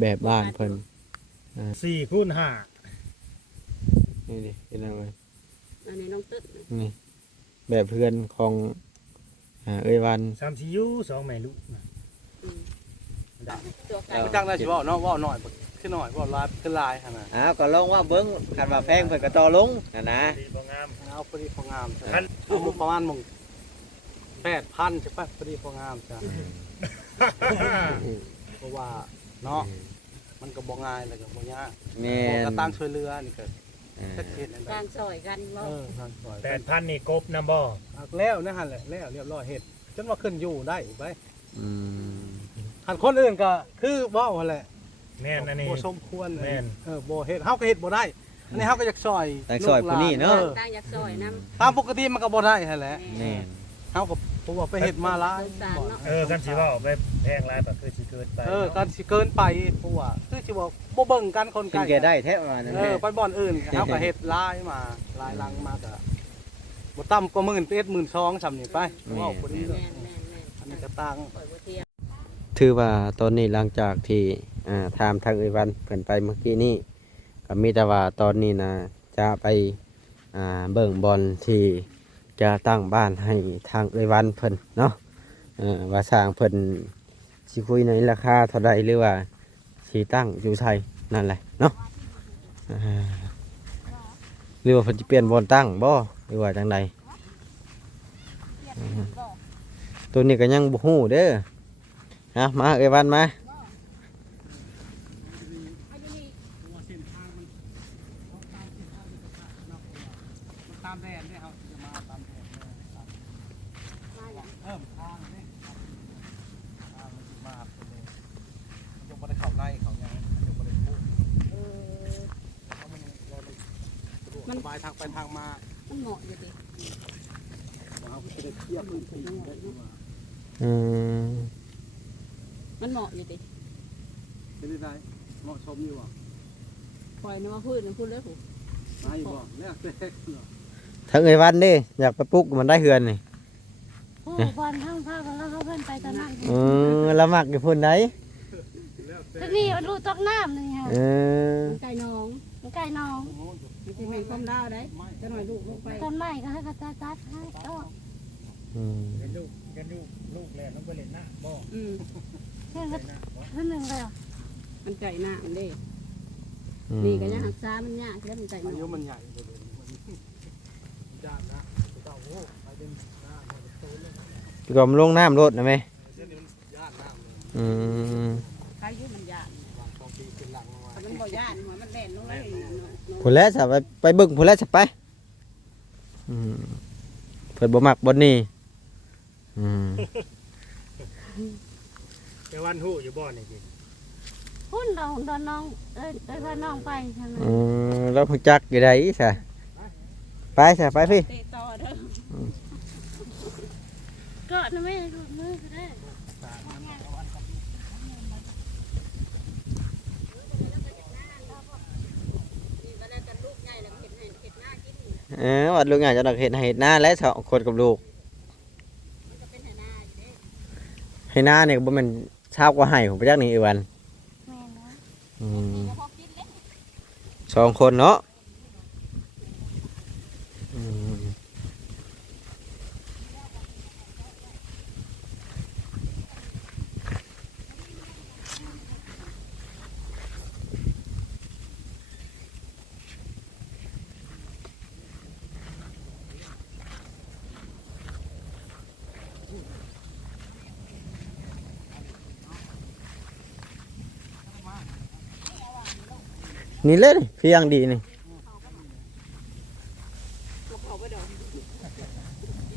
แบบบ้านเพิ่น4x5นี่ดิเป็นยังไง อันนี้น้องตึ๊ด นี่แบบเพื่อนของเอ้ยวัน 3 4U 2แม่ลูกนะ ตัวไก่ จังได้สิเว้าเนาะเว้าน้อยคือน้อยเว้าหลายคือหลายหั่นน่ะ อ้าวก็ลองว่าเบิ้งคันว่าแพงเพิ่นก็ต่อลงนะ ดีบ่งาม เอาพอดีพองามจ้ะ คัน เอาประมาณมึง8,000ใช่ปะพอดีพองามจ้ะเพราะว่าเนาะมันก็บ่ง่ายแล้วก็บ่ยาก แม่ พอกระ น ตั้งช่วยเรือนี่ก็จักเฮ็ดอันใด กลางซอยกันบ่ ทางซอย 8,000นี่กบนํบ่ แล้วนะหั่นแหละแล้วเรียบร้อยเฮ็ดจนว่าขึ้นอยู่ได้ไป อืม คันคนอื่นก็คือเว้าหั่นแหละ แม่นอันนี้ บ่สมควร แม่น บ่เฮ็ดเฮาก็เฮ็ดบ่ได้อันนี้เฮาก็อยากซอย แต่ซอยผู้นี้เนาะ ตั้งอยากซอยน้ำ ตามปกติมันก็บ่ได้หั่นแหละ แม่น เฮาก็เพราะว่าไปเฮ็ดมาหลาย สงสารเนาะ คันสิว่าเอาไปแพงหลายก็คือสิเกินไป กันสิเกินไปเพราะว่าคือสิว่าบ่เบิ่งกันคน กิ ไก น ล แกได้แท้ประมาณนั้นแหละ ไปบ่อนอื่นเฮาก็เฮ็ดหลายมาหลายลังมาก็บ่ต่ำกว่า10,000 12,000ซำนี่ไปว้าวคนนี้ แม่นแม่นแม่น อันนี้ก็ต่าง ข่อยบ่เทียม ถือว่าตอนนี้หลังจากที่ถามทางเอ้ยวันเพิ่นไปเมื่อกี้นี้ก็มีแต่ว่าตอนนี้นะจะไปเบิ่งบอลที่จะตั้งบ้านให้ทางเอ้ยวันเพิ่นเนาะว่าสร้างเพิ่นสิคุยในราคาเท่าใดหรือว่าสิตั้งอยู่ไทยนั่นแหละเนาะหรือว่าเพิ่นสิเปลี่ยนบอลตั้งบ่หรือว่าจังใดตัวนี้ก็ยังบ่ฮู้เด้อมาเอ้ยวันมา ตามแดนเนี่ยครับจะมาตามแดนเพิ่มทางนี่มาเลยยังไม่ได้เข้าไล่เขายังยังไม่ได้พูดเพราะมันเราเลยสะดวกสบายทางไปทางมา มันเหมาะอยู่ดิ เราจะได้เทียบมันตีได้ดีกว่า อืม มันเหมาะอยู่ดิ เป็นยังไงเหมาะสมอยู่อ่ะ ปล่อยนึกว่าพูดนึกพูดเลยผู มาอยู่บ่เนี่ยเด็กเนาะ ทางเอ้ยวันเด้อยากไปปลุกมันได้เฮือนนี่ โอ้บอลทั้งภาคแล้วเขาเพิ่นไปตอนนั้น ละมักอยู่พุ่นไหน ทีนี้มันรู้ตกน้ำนี่ค่ะ มันไก่น้อง มันใกล้น้อง มันสิแม่นความดาวได้จะหน่อยลูกลงไป ต้นไม้ก็ให้กระจัดให้ก็ เป็นลูกลูกแล้วต้องไปเล่นหน้าบ่ เพิ่นก็ขึ้นหนึ่งเลย มันไก่หน้ามันเด้นี่ก็ยังหักษามันยากแล้วมันไก่น้ อายุ อง มันใหญ่เลยจ้านนะเจ้าโอ้ไปเป็นหน้ามันโตเลย ก็มลงน้ำรถนะแม่ เส้นนี้มันย่านหน้าเลย ใครอยู่มันยาน วางของปีเป็นหลังมา แต่มันบ่ยานหัวมันแล่นลงเลย พุ่นแล้วจะไปเบิ่งพุ่นแล้วจะไปเพิ่นบ่มักบ่นี่ แต่วันฮู้อยู่บ่นี่สิ พุ่นเราโดนน้องพาน้องไปใช่ไหม แล้วฮู้จักอยู่ไดซะไปซะไปพี่ เตะต่อเด้อ ก็นะแม่ก็มือก็ได้ วัดลูกใหญ่จะดอกเห็ดเห็ดหน้าและ2คนกับลูกให้หน้าเนี่ยบ่แม่นเช้ากว่าให้ผมไปจักนี่อีวัน แม่นะ 2 คนเนาะนี่เลยเพียงดีนี่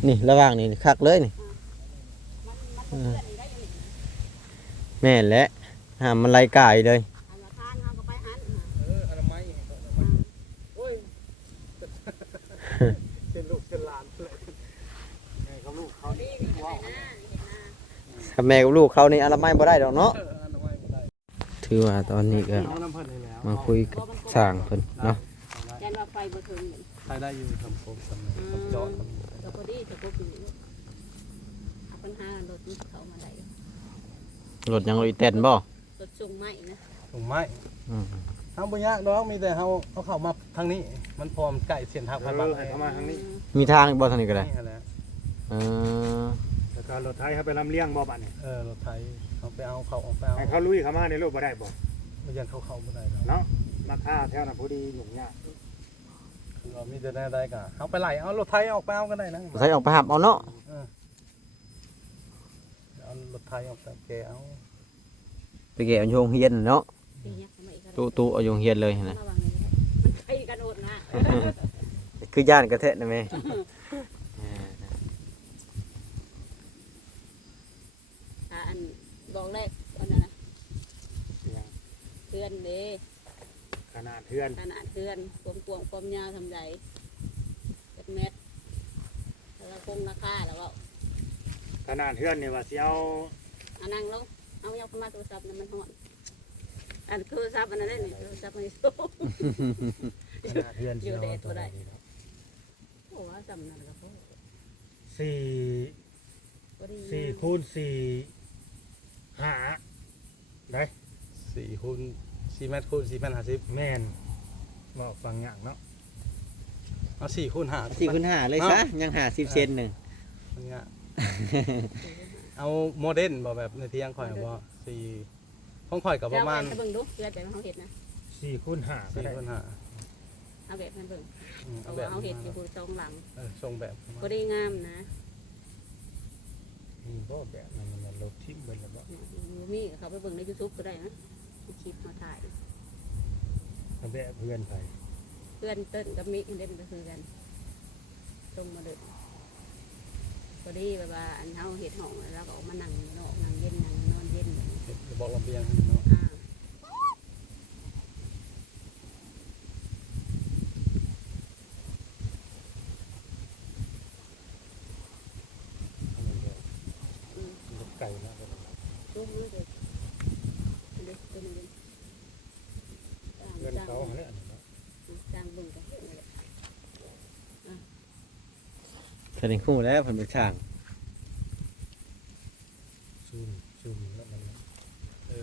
นี่ระหว่างนี่คักเลยนี่แม่นแหละห้ามมันไล่กายเลย อนามัยโอ้ยเป็นลูกเป็นหลานเลยไงเขาลูกเขานี่ว้าว ถ้าแม่กับลูกเขานี่อนามัยบ่ได้ดอกเนาะ อนามัยไม่ได้ ถือว่าตอนนี้ก็ เอาน้ำเพิ่นเลยแล้ว มาคุยกับสร้างเพิ่นเนาะ ยันว่าไฟบ่ถึง ใครได้อยู่ทำโคมทำจอด แต่พอดีจะพบอยู่ปัญหารถเขามาได้ รถยังรถอีแตนบ่ รถส่งใหม่นะ ถุงไม้ อืม ทางบ่ยากดอกมีแต่เฮาเอาเข้ามาทางนี้ มันพร้อมใกล้เส้นทาง เอ ผ่านบ้าน อให้เข้ามาทางนี้ มีทางอีกบ่ทางนี้ก็ได้ นี่แหละ เออ แล้วก็รถไถเขาไปลำเลียงบ่บัดนี้ รถไถเอาไปเอาเข้าเอาไปเอา ให้เขาลุยเข้ามาในโลกบ่ได้บ่ บ่ยันเข้าบ่ได้ดอก เนาะราคาแถวนั้นพอดียุ่งยาก คือว่ามีแต่แนวใดก็เอาไปไล่เอารถไถออกไปเอาก็ได้นะ ใส่ออกไปหับเอาเนาะ เอารถไถออกไปแกเอา ไปเก็บเอาโยงเฮียนเนาะ ปีนี้ทำไมกัน ตู้เอาโยงเฮียนเลยนะ ระวังเลยมันใครกันโอดนะ คือย่านกระเทะนะแม่ อันบอกแรกอันนั้นนะ เสียง เพื่อนเด้ ขนาดเทือน ขนาดเพื่อนความกวางความยาวทำใจเป็นเมตรแล้วคงราคาแล้วก็ ขนาดเทือนนี่ว่าสิเอา อันนั่งลงเอายกมาโทรศัพท์มันหอนอันโทรศัพท์อันนั้นนี่โทรศัพท์มันสูง ขนาดเทือนสิเอาตัวใด โอ้ว่าจำนั่นก็พอ สี่ พอดี 4คูณ4 5ได้ 4คูณ4เมตรคูณ4เมตร50 แม่นว่าฟังอย่างเนาะ เอา4คูณ5 4คูณ5เลยซะยัง50เซนหนึง อันเนี้ยเอาโมเดลบ่แบบในเที่ยงข่อยบ่4ของข่อยก็ประมาณ เบิ่งดูเพื่อใจเขาเห็ดนะ 4คูณ5ก็ได้ 4คูณ5 เอาแบบมันเบิ่ง เอา เอา แบบ เอาเห็ดอยู่ตรงหลัง ทรงแบบ พอดีงามนะ มีบ่แบบนั้นมันลดทิ่มเบิดแล้วบ่ มีเขาไปเบิ่งในยูทูบก็ได้นะคลิปมาถ่าย เอาแบบเพื่อนไป เพื่อนเต้นกับมิเล่นก็คือกันตรงมาเด็ดพอดีแบบว่าอันเฮาเห็ดห้องแล้วก็ออกมานั่งนอกนั่งเย็นนั่งนอนเย็นแบบนี้ บอกลำเบียงเนาะ อ่า ลูกไก่นะ จุ๊บเลยเด็กเด็กตัวนี้ เพื่อนเขาหั่นแหละอันนี้เนาะ จ้างเบิ่งกันเลย แสดงคู่แล้วเพิ่นเป็นช่าง ซูมแล้วมัน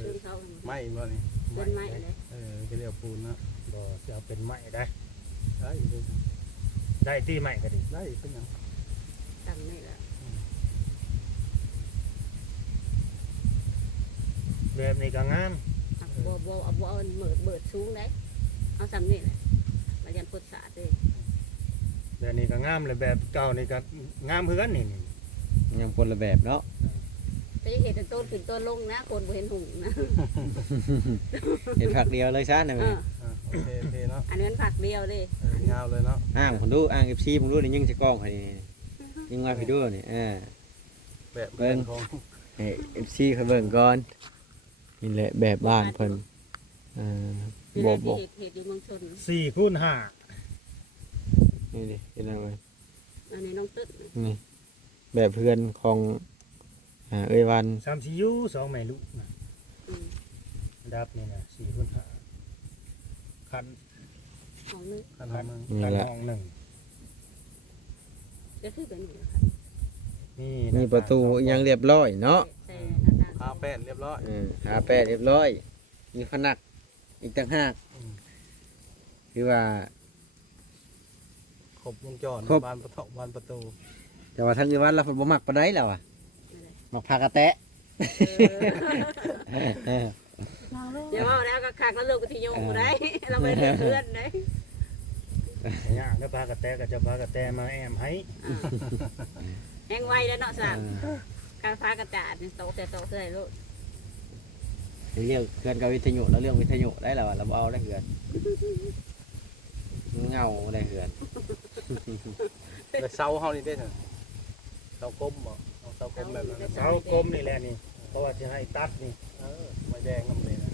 ซึ่งเขา ไม้บ่นี่ เป็นไม้เลย ก็เรียกปูนนะ บ่สิเอาเป็นไม้ได้ ได้ดู ได้ที่ไม้ก็ดี ได้เป็นหยัง ตั้งนี่แหละ แบบนี้ก็งาม บัวเอาบัวเบิดสูงได้เอาซ้ำนี่แหละมายันพุทธศาสตร์เลย แบบนี้ก็งามเลยแบบเก่านี่ก็งามเฮือนนี่ ยังคนละแบบเนาะ แต่ยังเห็นแต่ต้นขึ้นต้นลงนะคนบ่เห็นหุ่งนะ เห็นผักเดียวเลยซะนะแม่ โอเคเนาะ อันนี้มันผักเดียวเลย ยาวเลยเนาะ อ้างผมดูอ้าง FC ผมดูนี่ยิงจะกล้องให้นี่ยิงมาไปดูนี่แบบของ ให้ FC เขาเบิ่งก่อนนี่แหละแบบบ้านเพิ่นที่บ่ ที่เห็ดอยู่เมืองชน 4คูณ นี่ดิเห็นอะไร อันนี้น้องตึ๊ด นี่แบบเพื่อนของเอ้ยวัน 5 3 4ยู2แม่ลูกนะดับนี่นะ4คูณ5คัน ของนึง คันของมึง นี่ คัน แหละ ห้องหนึ่ง ก็คือเป็นหนู นี่ มีประตูยังเรียบร้อยเนาะ ใส่หน้าต่าง ทาแป้นเรียบร้อย หาแปดเรียบร้อย มีผนักอีกต่างหากคือว่า ครบวงจรบานประตู แต่ว่าทั้งเอ้ยวันเราบ่มักปานใดแล้วอ่ะมักพากระแตะ เดี๋ยวเอาแล้วก็คักแล้วลูกก็ที่โยงได้เราไม่ได้เพื่อนได้ ย่างแล้วปลากระแตก็จะปลากระแตมาแอมให้ แห้งไวแล้วเนาะสามการพากระจาดนี่โตแต่โตเท่าไหร่ลูก เรื่องเกินกับวิทยุแล้วเรื่องวิทยุได้แล้วเราบ่เอาได้เหือนเงาได้เหือน แต่เสาเฮานี่ได้เถอะเสากลมบ่เอาเสากลมแบบนั้น เสากลมนี่แหละนี่เพราะว่าจะให้ตัดนี่ ไม้แดงนำเลยนะ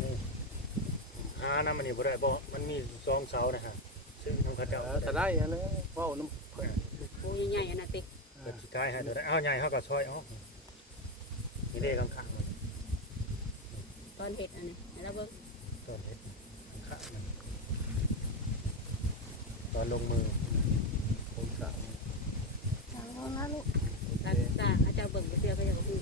หานะมันนี่บ่ได้บ่มันมี2เสานะฮะซึ่งทางเขาเจ้า ถ้าได้อันนั้นเว้าน้ำเพิ่น ปูใหญ่ๆอันนั้นติ ก็สิกายให้ตัวได้เอาใหญ่เฮาก็ซอยเอานี่เด้ข้างๆมัน ตอนเห็ดอันนี้แล้วเบิ่ง ต้นเฮ็ดข้างๆมันตอนลงมือ ผมสาว รักษาเขาเจ้าเบิ่งเสื้อก็จะพูด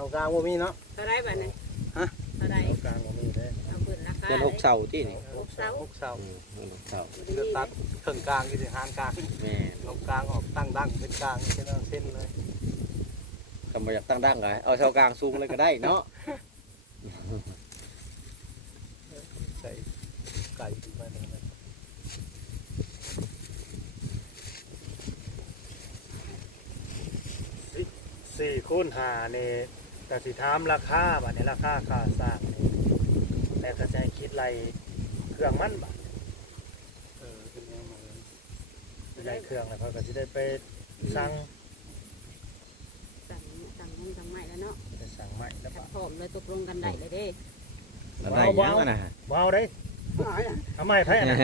เสากลางบ่มีเนาะ เท่าไรบัดนี้ ฮะ เท่าไร เอากลางบ่มีเด้อ เอาเปิดราคา เดือนหกเสาที่นี่ หกเสา 6เสา เดือนหกเสา จะตัดเครื่องกลางที่สิหางกลาง แม่ ลงกลางออกตั้งดั้งเป็นกลางเส้นเส้นเลย ก็บ่อยากตั้งดั้งก็เอาเสากลางสูงเลยก็ได้เนาะ ใส่ไก่ดีไปเลย 4คูณ5นี่ก็สิถามราคาบัดนี้ราคาค่าสร้างนี่แล้วก็จะให้คิดไรเครื่องมันบัด เป็นแนวมาเลย ใช้เครื่องแล้วเขาก็สิได้ไปสั่ง สั่งมุ่งสั่งใหม่แล้วเนาะ ไปสั่งใหม่แล้ว ถ้า ก็ พร้อมเลยตกลงกันได้เลยเด้ แล้วได้ยังอะนะ บ่เอาได้ทำไมไผน่ะ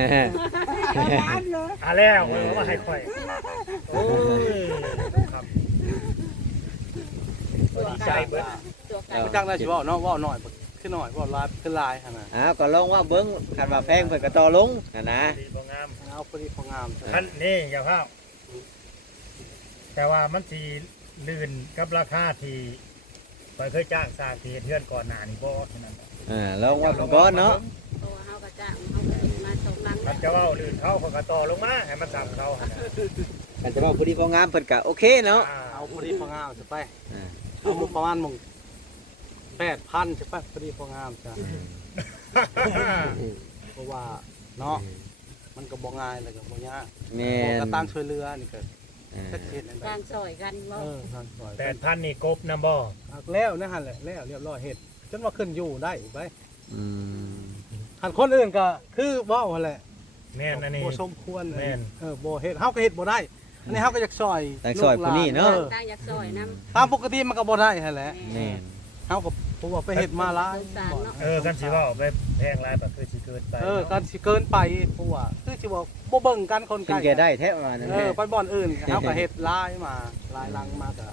แล้วเอามาให้ข่อยโอ้ยครับดีใจเบิด ตัวไก่ ผู้จ้างได้สิว่าเนาะว่าหน่อยขึ้นหน่อยว่าลายขึ้นลายขนาด อ้าวก็ลองว่าเบิ้งคันว่าแพงเพิ่นก็ต่อลงนะ ดีบ่งาม เอาพอดีพองาม คันนี่อย่าพลาดแต่ว่ามันสิลื่นกับราคาที่ข่อยเคยจ้างสร้างที่เฮ็ดเฮือนก่อนหน้านี่บ่แค่นั้น ลองว่าก่อนเนาะ เพราะว่าเฮาก็จ้างเฮาก็สิมาส่งหลัง มันจะเว้าลื่นเขาเขาก็ต่อลงมาให้มันซ้ํเขาหั่นน่ะ คันจะว่าพอดีพองามเพิ่นก็โอเคเนาะ เอาพอดีพองามจะไป อ่า เอาประมาณมึง8,000ใช่ปะพอดีพองามจ้ะเพราะว่าเนาะมันก็บ่ง่ายเลยก็บ่ยาก แม่ กระ น ตังช่วยเรือนี่ก็ อ่า สักเฮ็ดนั่น กลางซอยกันบ่ ทางซอย 8,000นี่กบนำบ่ แล้วนะหั่นแหละแล้วเรียบร้อยเฮ็ดจนว่าขึ้นอยู่ได้ไป อืม คันคนอื่นก็คือเว้าหั่นแหละ แม่นอันนี้ บ่สมควร แม่น บ่เฮ็ดเฮาก็เฮ็ดบ่ได้ อันนี้เฮาก็อยากซอย อยากซอยผู้นี้เนาะ ต่างอยากซอยนำ ตามปกติมันก็บ่ได้หั่นแหละ แม่น เฮาก็ผมว่าไปเฮ็ดมาหลาย กันสิเว้าไปแพงหลายก็คือสิเกินไป กันสิเกินไปเพราะว่าคือสิว่าบ่เบิ่งกันคน เพิ่ ไก น ล แกได้แท้ประมาณนั้นแหละ ไปบ่อนอื่นเฮาก็เฮ็ดหลายมาหลายลังมาก็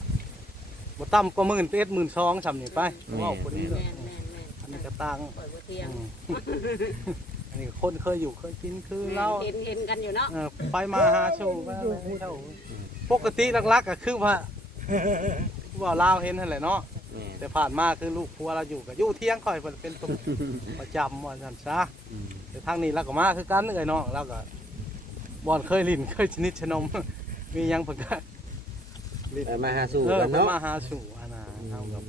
บ่ต่ำกว่า10,000เอ็ด12,000ซำนี่ไปเว้าคนนี้ แม่นแม่นแม่น อันนี้ก็ต่าง ปล่อยบ่เที่ยง อันนี้คนเคยอยู่เคยกินคือเรา เห็นกันอยู่เนาะ ไปมาหาสู่ปกติหลักๆก็คือว่าลาวเห็นนั่นแหละเนาะ แม่น แต่ผ่านมาคือลูกผัวเราอยู่ก็อยู่เที่ยงค่อยเป็นตัวประจำว่าซั่นซะ อืม แต่ทางนี้เราก็มาคือกันเอ้ยเนาะเราก็บ่อนเคยลิ้นเคยชนิดชนม มีหยังเพิ่นก็ ไปมาหาสู่ เออ กัน ไป เนาะ มาหาสู่อันน่ะเฮากับ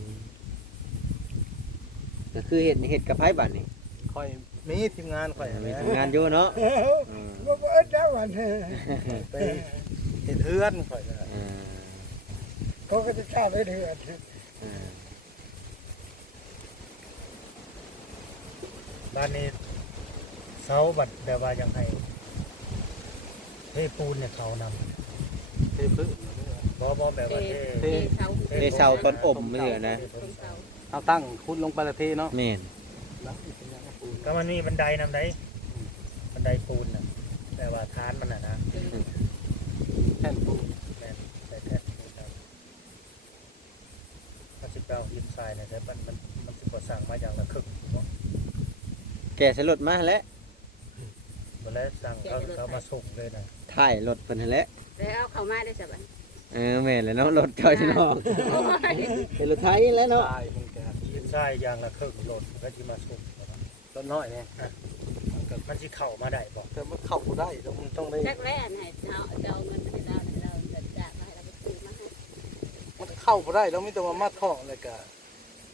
ก็คือเฮ็ดกับไผบัดนี่ ค่อยมีทีมงานค่อย มีทำงานอยู่เนาะ บ่เอิ้นแล้วอันนี้ ไปเฮ็ดเฮือนค่อยก็ อ่า เขาก็จะกล้าไปเดือด อ่า บ้านนี้เสาบัดแบบว่ายังให้เทปูนเนี่ยเขานำ เทพื้น บ่แบบว่าเท เสา ได้เสาต้นอมไม่เหลือนะ ตรงเสา เอาตั้งขุดลงไปละเทเนาะ แม่น ก็มันมีบันไดนำได้บันไดปูนน่ะแต่ว่าฐานมันน่ะนะ แท่นปูน แม่นใส่แท่นปูนครับถ้าสิบเก้าหินทรายเนี่ยแต่มันสิบ่สั่งมาอย่างละครึ่งถูกบ่ แกใส่รถมาแล้ว บ่แล้วสั่งเขามาส่งเลยนะ ถ่ายรถเพิ่นนั่นแหละ แล้วเอาเข้ามาได้สักบัด แม่นแล้วเนาะรถจอยน้องเป็นรถไทยแล้วเนาะ ทรายมันก็ หินทรายอย่างละครึ่งโหลดก็สิมาส่งนะครับ ต้นน้อยเนี่ย มันสิเข้ามาได้บ่ แต่มันเข้าบ่ได้แล้วมันต้องได้ แรกแรกให้เฮาจะเอาเงินให้เราเนี่ยเราจะจ่ายมาให้เราไปซื้อมาให้ มันเข้าบ่ได้แล้วมีแต่ว่ามาท่อเลยก็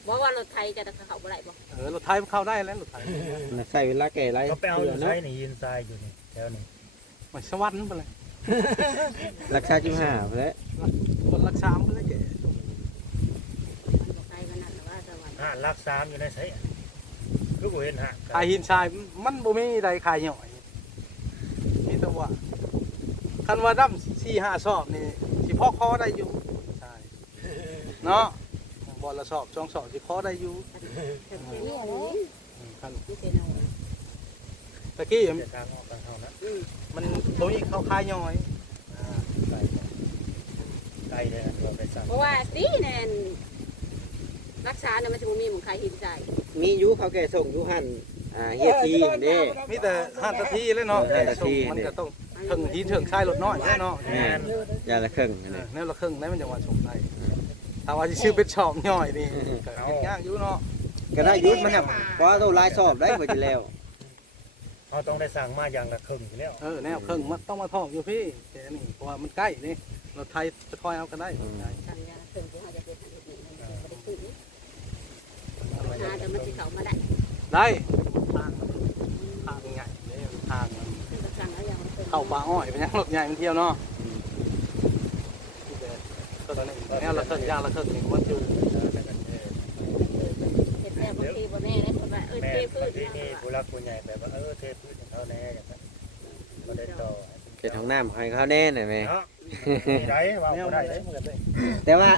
บ่ว่ารถไทยจะเข้าบ่ได้บ่ รถไทยมันเข้าได้แล้วรถไทย ใส่เวลาแก่ไร ก็ไปเอาอยู่ใช้นี่หินทรายอยู่นี่แถวนี้ มันสวรรค์ไปเลย รักษา15แล้ว คนรักษาไปเลยแก มันบ่ไกลขนาดว่าสวรรค์ รักษาอยู่ในไสคือบ่เห็นฮะ ขายหินทรายมันบ่มีใดขายย่อยนี่แต่ว่าคันว่าดำ4-5 ซอบนี่สิพอคอได้อยู่ใช่เนาะบ่ละซอบ2 ซอบสิพอได้อยู่ เพิ่นสิเนี่ยเลย คัน นี่เป็นเอา ตะกี้ เดี๋ยวทางออกทางเฮานะ มันบ่มีเข้าขายย่อย ไกลเลยนะเราไปสั่ง เพราะว่าสิแน่นรักษาเนี่ยมันจะบ่มีหมู่ขายหินใจ มีอยู่เขาแก่ส่งอยู่หั่นเฮียทีเด้ มีแต่5 นาทีเลยเนาะ 5 นาที มันก็ต้องถึงหินถึงชายรถน้อยแน่เนาะ แม่นอย่าละครึ่งนั่นแหละ แนวละครึ่งได้มันจะว่าส่งได้ ถ้าว่าสิซื้อเป็นช่องย่อยนี่ก็เฮ็ดยากอยู่เนาะ ก็ได้ยุดมันเนี่ยเพราะว่าต้องลายสอบได้บ่จะแล้ว เขาต้องได้สั่งมาอย่างละครึ่งอยู่แล้ว แนวเครื่องมันต้องมาทอกอยู่พี่แค่นี้เพราะว่ามันใกล้นี่รถไทยจะคอยเอากันได้ สั่งยาเพิ่นสิเฮาจะเฮ็ดให้เฮ็ดนี่บ่ได้ซื้อหาแต่มันสิเข้ามาได้ ได้ทางใหญ่เลยทางมัน เพิ่นก็สั่งเอาอย่างมาเพิ่น เข้าป่าอ้อยเป็นยังรถใหญ่มันเที่ยวเนาะก็ตอนนี้แนวละเครื่องยางละเครื่องนี่มันอยู่ เฮ็ดแล้วบางทีบ่แน่ได้เพิ่นว่าเอ้ย แม่ เทพื้น ที่ นะ นี่ผู้รักผู้ใหญ่แบบว่าเทพื้นให้เขาแน่กันก็ได้ต่อ เฮ็ดห้องน้ำให้เขาแน่หน่อยแม่ เนาะได้ว่าบ่ได้เหมือนกัน แต่ว่า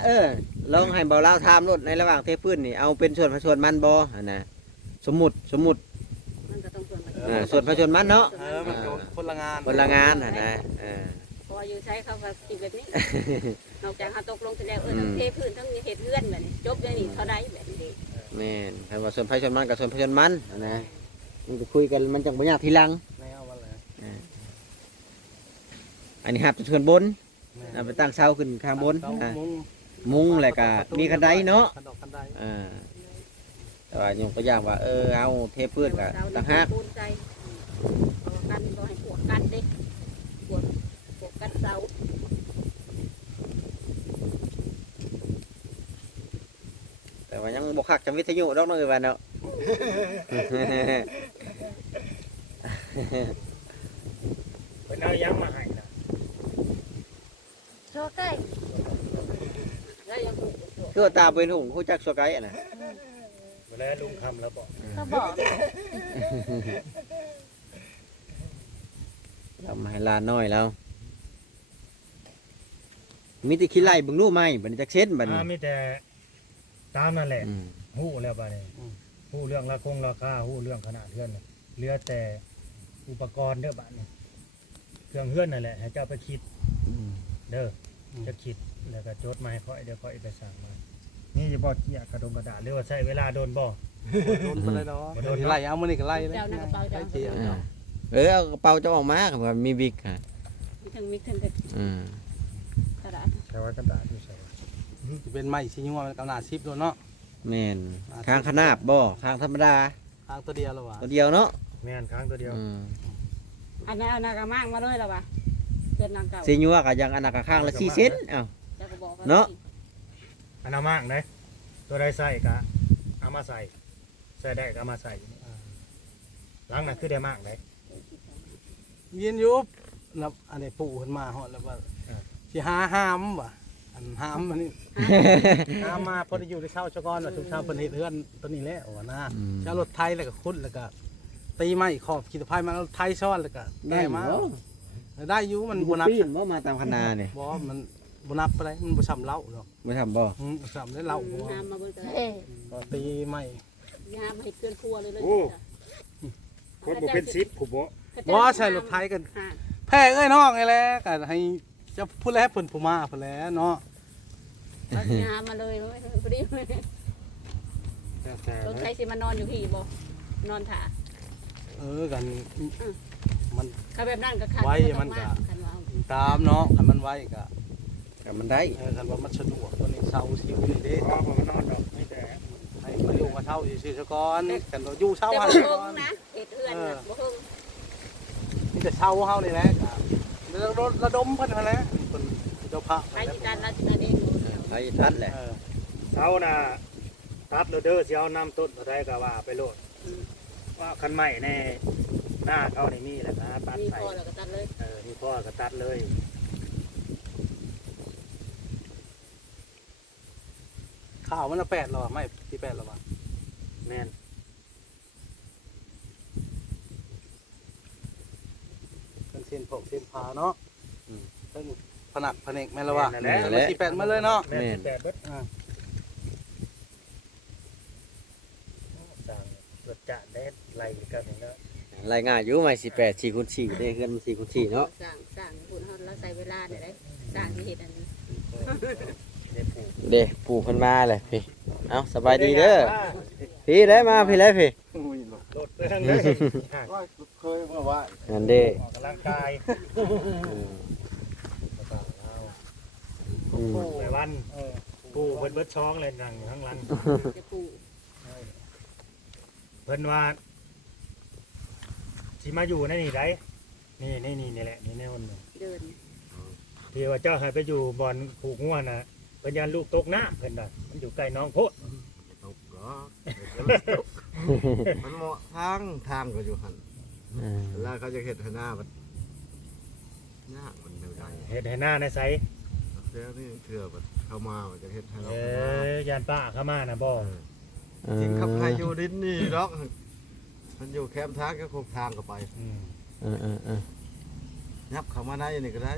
ลองให้เบาเล่าถามรถในระหว่างเทพื้นนี่เอาเป็นส่วนผสมมันบ่หั่นน่ะสมมุติ มันก็ต้องส่วนผสม ส่วนผสมมันเนาะ มันคนละงาน คนละงานหั่นนะเพราะว่าอยู่ใช้เขาก็คิดแบบนี้ นอกจากเฮาตกลงกันแล้วทั้งเทพื้นทั้งเฮ็ดเรือนแบบนี้จบอย่างนี้เท่าใดแบบนี้ แม่นคันว่าส่วนผสมมันกับส่วนผสมมันหั่นนะมันจะคุยกันมันจังบ่ยากทีหลัง แนวมันเลย อันนี้หับส่วนบนเอาไปตั้งเสาขึ้นข้างบน มุ้งแล้วก็มีคันไดเนาะ คันได แต่ว่ายกตัวอย่างว่าเอาเทพื้นก็ต่างหาก ปูนใจกันบ่ให้ปวดกันเด้ปวดกันเสา แต่ว่ายังบ่คักจำวิทยุดอกเนาะว่าเนาะ เพิ่นเอายังมาให้นะ โชว์ใกล้ แล้วยังปลูก คือตาเป็นหุ่งฮู้จักสกายอ่ะนะ เวลาลุงคำแล้วบอก ก็บอก เรามาให้ลานน้อยแล้วมีแต่ขี้ไล่เบิ่งรู้ไหมบัดนี้จักเช็ดบัดนี้ มีแต่ตามนั่นแหละ อืม ฮู้แล้วบัดนี้ฮู้เรื่องราคาฮู้เรื่องขนาดเฮือนเหลือแต่อุปกรณ์เด้อบัดนี้เครื่องเฮือนนั่นแหละให้เจ้าไปคิดเด้อจะคิดแล้วก็จดมาให้ค่อยเดี๋ยวค่อยไปสั่งมานี่จะบ่เกี่ยกระดงกระดาษหรือว่าใช้เวลาโดนบ่ โดนไปเลยเนาะไล่เอามันนี่ก็ไล่เลย เจ้าในกระเป๋าเจ้า เจีย เอากระเป๋าจะออกมาครับว่ามีบิ๊กค่ะ มีถึงกระดาษ แต่ว่ากระดาษที่ใช้ จะเป็นไม้ชิ้นยัวมันกำนา10โดนเนาะ แม่นข้างขนาบบ่ข้างธรรมดา ทางตัวเดียวแล้วว่ะ ตัวเดียวเนาะ แม่นครั้งตัวเดียว อันนั้นเอานากระมังมาเลยแล้ววะเกินนางเก่า สิยัวก็ยังอันนั้นก็ข้างละ4เซนเอ้า เจ้าก็บอก เนาะ อันนั้นมากเด้ตัวใดใส่ก็เอามาใส่ใส่ได้ก็เอามาใส่หลังนั้นคือได้มากเด้ ยินยุบแล้วอันนี้ปู่ขึ้นมาฮอดแล้วว่าสิหาหามว่ะอันหามมันนี่หามมาพอได้อยู่ในเช่าชกรว่าทุกเช้าเพิ่นเฮ็ดเฮือนตัวนี้แหละว่านะเจ้ารถไทยแล้วก็ขุดแล้วก็ตีไม้ขอบขีดไฟมาแล้วไทยซ้อนแล้วก็ได้มาได้อยู่มันบ่นัก ปีนบ่มาตามคณะนี่ บ่มันบ่นักปานใดมันบ่ซ้ำเหล้าดอก บ่ทำบ่ บ่ซ้ำได้เหล้าบ่ น้ำมาเบิ่งกัน เอ้ ก็ตีไม้ ยามให้เกินครัวเลยเลย คนบ่เป็น10ผู้บ่ บ่ใช่รถไทยกันแพ้เอ้ยน้องไอ้แหละก็ให้จะพูดแล้วเพิ่นผู้มาพุ่นแหล้วเนาะ ยามมาเลยพอดี แต่ รถไฟสิมานอนอยู่พี่บ่นอนถ่า กันมัน ถ้าแบบนั้นก็คันคันว่า ตามเนาะคันมันไว้ก็ ก็มันได้ คันว่ามันสะดวกตัวนี้เช่าสิวนี่เด้ พอผมนอนดอกนี่แต่ ให้มาอยู่กับเช่าซื่อๆซะก่อนกันว่าอยู่เช่า แต่ เฮา บ่ ซะ เฮิ ก่ ง อน นะเฮ็ดเฮือนน่ะบ่เฮิง มีแต่เช่าเฮานี่แหละก็ระดมเพิ่นนั่นแหละเพิ่นเจ้าพระ ไปที่การรัชนาเดชอยู่ ไปทัดแหละ เช้าน่ะตัดแล้วเด้อสิเอาน้ำต้นเท่าใดก็ว่าไปโลดว่าคันใหม่แน่หน้าเขานี่มีแหละนะตัด มี ใส่ พอแล้วก็ตัดเลย นี่พ่อก็ตัดเลย ข้าวมันละ8หรอไม่ที่8หรอวะ แม่น เป็นเส้นผงเส้นผาเนาะเพิ่นผนักผนึกแม่นละวะมันสิ8มาเลยเนาะ แม่น8เบิดสั่งรถจานได้ไล่กันนี่เนาะ รายงานอยู่ไหม18 4x4ได้เฮือนมัน4x4เนาะ สร้างคุณเฮาเราใส่เวลาได้สร้างที่เฮ็ดอันนี้ ได้ปลูก เด้ปู่เพิ่นมาเลยพี่เอ้าสบายดีเด้อพี่ได้มาพี่เลยพี่ รถเพื่อนเลย เคยมาว่า นั่นเด้ ออกกำลังกาย อืม ปลูกหลายวันปลู ปู่เพิ่นเบิดช้องเลยนั่งอยู่ข้างหลัง จะปลูก เพิ่นว่าสิมาอยู่ในนี่ได้นี่แหละนี่แนวนึง เดิน ที่ว่าเจ้าให้ไปอยู่บ่อนผูกงัวน่ะเพิ่นยันลูกตกน้ำเพิ่นน่ะมันอยู่ใกล้น้องโพด ตกเหรอมันเหมาะทางก็อยู่หัน อ่า แล้วเขาจะเห็ดให้หน้ามันยากมันเท่าใด เฮ็ดให้หน้าในไส แล้วนี่เถื่อมันเข้ามามันจะเห็ดให้เรา ยานป้าเข้ามาน่ะบ่ จริงขับใครอยู่ดินนี่ดอกมันอยู่แคมป์ทางก็คงทางก็ไป อืม ยับเข้ามาได้นี่ก็ได้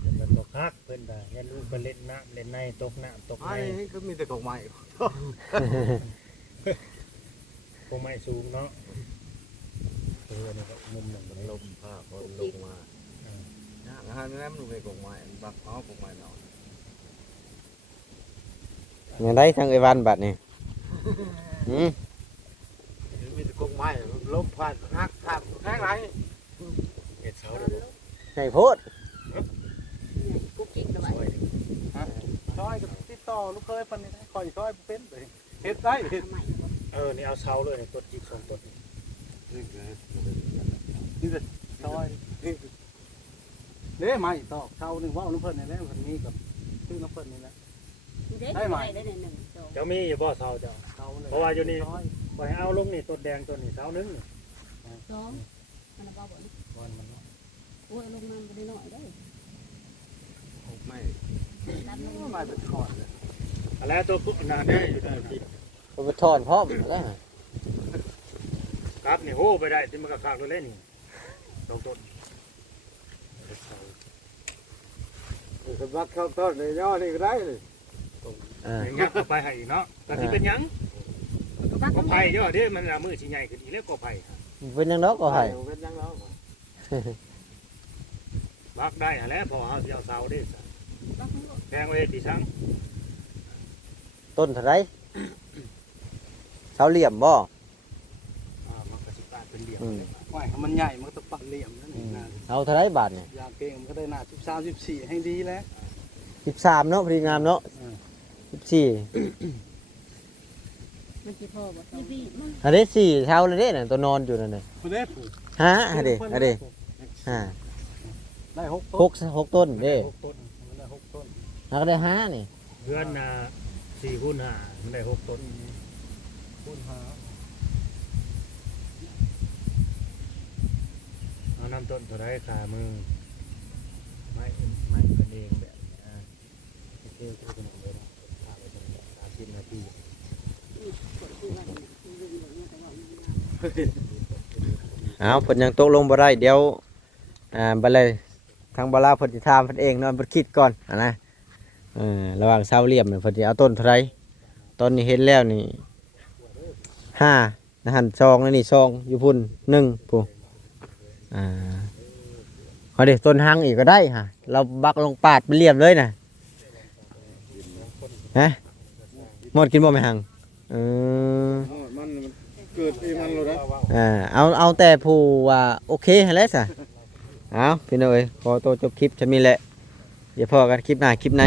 เดี๋ยวมันตกคักเพิ่นน่ะยันลูกไปเล่นน้ำเล่นในตกน้ำตก ไอ้ ใน นี่ก็มีแต่กอกไม้ คงไม่สูงเนาะนี่ก็มุมหนึ่งมันล ล ง มผ้าพอลงมาย่างอาหารนี่มันอยู่ในกอกไม้บักเอากอกไม้เนาะ ยังได้ทางไอ้วันบัดนี่หืม มีแต่กอกไม้ลมผ่านหักผ่านแห้งไร เฮ็ดเสา ตอน เลย ลูก ให้โพด กุ๊กกิ๊กระบา ช่วย ย ดิ ซอยกับติดต่อลูกเคยปันนี้คอยซอยเป็นเลยเฮ็ดได้เฮ็ด ทำไมบ่ นี่เอาเสาเลยต้นจิกสองต้น นี่คือ นี่จะซอยเด้มาอีกตอกเท่านึงว่าน้ำเพิ่นนี่แหละเพิ่นมีกับชื่อน้ำเพิ่นนี่แหละ เด็ก ได้ไหม ได้ในหนึ่งสอง เจ้ามีอยู่บ่เสาเจ้า เท่าเลย เพราะว่าอยู่นี่ บ่ให้เอาลงนี่ต้นแดงต้นนี้เสานึงนี่ สองมันเอาบ่นี่ วันมันเนาะ โอ้ยลงน้ำบ่ได้น้อยได้ กอกไม้ ดันลง มาเป็นขอดเลย อะไรตัวพุน่ะได้อยู่ได้ที่ เอาไปถอนพร้อมแล้ว ครับนี่โหไปได้ที่มันก็คักเลยนี่สองต้น สมบัติเข้าต้นในย่อนี่ก็ได้เลย อ่า ยักเข้าไปให้อีกเนาะก็สิเป็นหยัง บัก ก็ไผ่เด้อเด้มันเอามือสิใหญ่ขึ้นอีกแล้วก็ไผ่ เป็นยังดอกก็ให้ เป็นยังแล้ว บักได้หั่นแหล้วพอเฮาสิเอาเสาเด้ บักลูก แพงไว้ที่ซัง ต้นเท่าไรเสาเหลี่ยมบ่ มันก็สิปาดเป็นเหลี่ยม อืม ไหวมันใหญ่มันก็ต้องปักเหลี่ยมนั่นเองนะ เอาเท่าไรบาทเนี่ย ยาเก่งมันก็ได้หน้า13 14ให้ดีแล้ว 13เนาะพอดีงามเนาะ14 มันสิพ่อบ่ต้อง อันนี้4เท่าเลยเด้น่ะตัวนอนอยู่นั่นน่ะ คุณเด้ผูก ฮะอันนี้ห้า ได้6 ห ต้น กหกต้นเด้ 6ต้น มันได้6ต้น แล้วก็ได้ห้านี่ เพื่อนน่ะ4คูณ5มันได้6ต้น คูณ เอาน้ำต้นเท่าไรขามือไม้เป็นเองแบบเที่ยวเป็นของเลยขาไปจน30 นาที คนที่ว่าเนี่ยลืมเลยเนี่ยแต่ว่ามันงาม เอาเพิ่นยังตกลงบ่ได้เดี๋ยวบัดเลยทางบลาเพิ่นสิถามเพิ่นเองเนาะเพิ่นคิดก่อนนะระหว่างเสาเหลี่ยมเนี่ยเพิ่นสิเอาต้นเท่าไรตอนนี้เห็นแล้วนี่5นะหั่น2แล้วนี่2อยู่พุ่น1ผู้เอาดิต้นหางอีกก็ได้ฮะเราบักลงปาดเป็นเหลี่ยมเลยนะฮะหมดกินบ่แม่หังมันเกิดเองมันเลยนะ เอาแต่ผู้ว่าโอเคหั่นแหละซะเอาพี่น้องเอ้ยขอตัวจบคลิปจะมีแหละเดี๋ยวพอกันคลิปหน้าคลิปใน